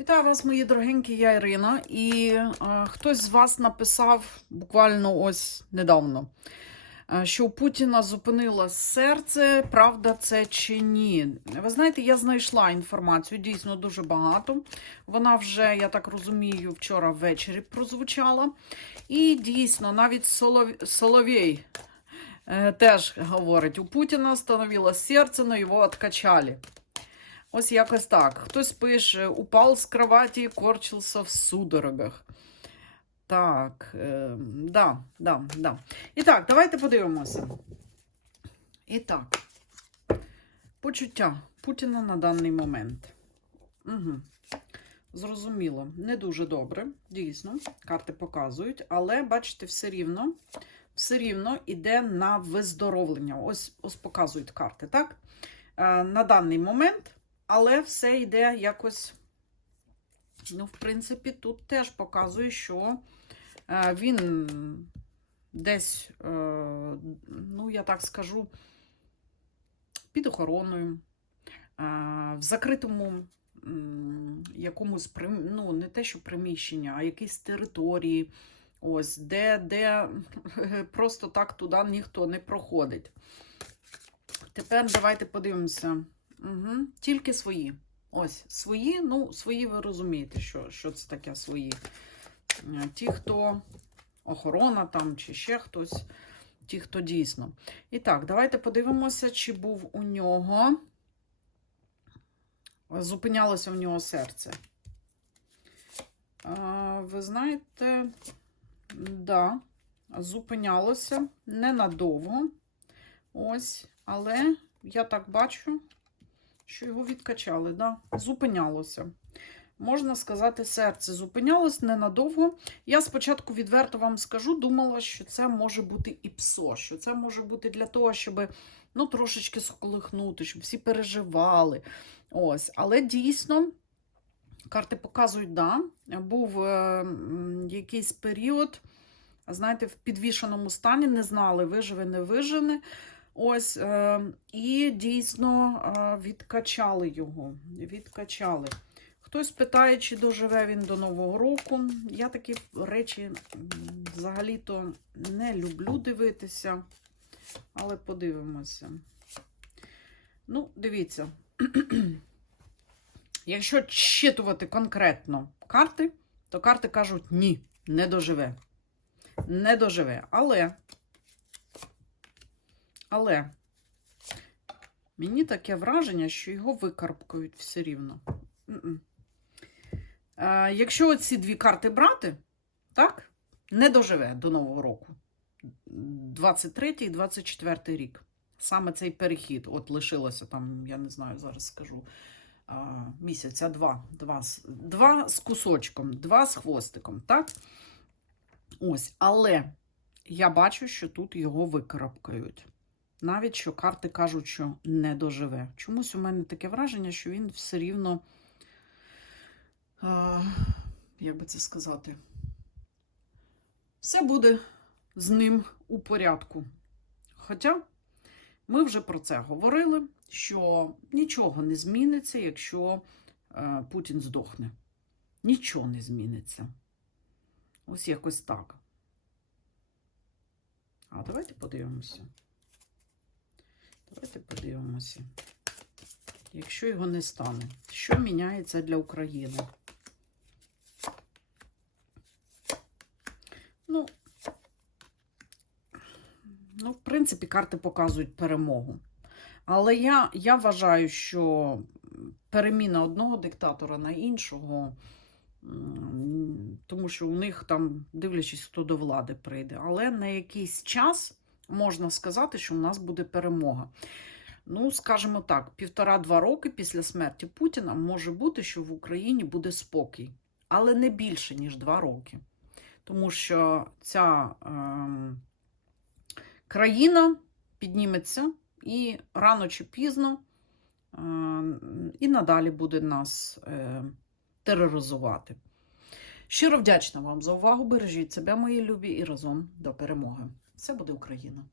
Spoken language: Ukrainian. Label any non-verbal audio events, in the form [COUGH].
Вітаю вас, мої дорогенькі, я Ірина. І е, хтось з вас написав буквально ось недавно, е, що у Путіна зупинило серце, правда це чи ні. Ви знаєте, я знайшла інформацію, дійсно дуже багато. Вона вже, я так розумію, вчора ввечері прозвучала. І дійсно, навіть Солов... Соловей е, теж говорить: у Путіна становило серце, но його откачали. Ось якось так. Хтось пише, упал з кроваті і корчився в судорогах. Так, е, да, да, да. І так, давайте подивимося. І так, почуття Путіна на даний момент. Угу. Зрозуміло, не дуже добре, дійсно, карти показують, але бачите, все рівно, все рівно йде на виздоровлення. Ось, ось показують карти, так? Е, на даний момент. Але все йде якось, ну, в принципі, тут теж показує, що е, він десь, е, ну, я так скажу, під охороною, е, в закритому якомусь, ну, не те, що приміщення, а якісь території, ось, де, де [LAUGHS] просто так туди ніхто не проходить. Тепер давайте подивимося. Угу. Тільки свої. Ось, свої, ну, свої ви розумієте, що, що це таке свої. Е, Ті, хто охорона там, чи ще хтось, ті, хто дійсно. І так, давайте подивимося, чи був у нього. Зупинялося в нього серце. Ви знаєте, да, зупинялося ненадовго. Ось, але я так бачу що його відкачали, да? зупинялося. Можна сказати, серце зупинялось ненадовго. Я спочатку відверто вам скажу, думала, що це може бути і псо, що це може бути для того, щоб ну, трошечки сколихнути, щоб всі переживали. Ось. Але дійсно, карти показують, да, був е, якийсь період, знаєте, в підвішеному стані, не знали, виживе, не виживе. Ось, е, і дійсно е, відкачали його. Відкачали. Хтось питає, чи доживе він до Нового року. Я такі речі взагалі-то не люблю дивитися, але подивимося. Ну, дивіться. [CLEARS THROAT] Якщо читувати конкретно карти, то карти кажуть ні, не доживе. Не доживе. Але. Але мені таке враження, що його викарбкають все рівно. Якщо оці дві карти брати, так, не доживе до Нового року. 23 і 24 рік. Саме цей перехід. От лишилося там, я не знаю, зараз скажу. Місяця два. Два, два з кусочком, два з хвостиком, так? Ось, але я бачу, що тут його викарабкають. Навіть що карти кажуть, що не доживе. Чомусь у мене таке враження, що він все рівно, а, як би це сказати, все буде з ним у порядку. Хоча ми вже про це говорили, що нічого не зміниться, якщо е, Путін здохне. Нічого не зміниться. Ось якось так. А давайте подивимося. Давайте подивимося. Якщо його не стане, що міняється для України? Ну, ну, в принципі, карти показують перемогу. Але я, я вважаю, що переміна одного диктатора на іншого, тому що у них там, дивлячись, хто до влади прийде, але на якийсь час можна сказати, що у нас буде перемога. Ну, скажімо так, півтора-два роки після смерті Путіна може бути, що в Україні буде спокій, але не більше, ніж два роки. Тому що ця ем, країна підніметься і рано чи пізно ем, і надалі буде нас е, тероризувати. Щиро вдячна вам за увагу. Бережіть себе, мої любі, і разом до перемоги. Це буде Україна.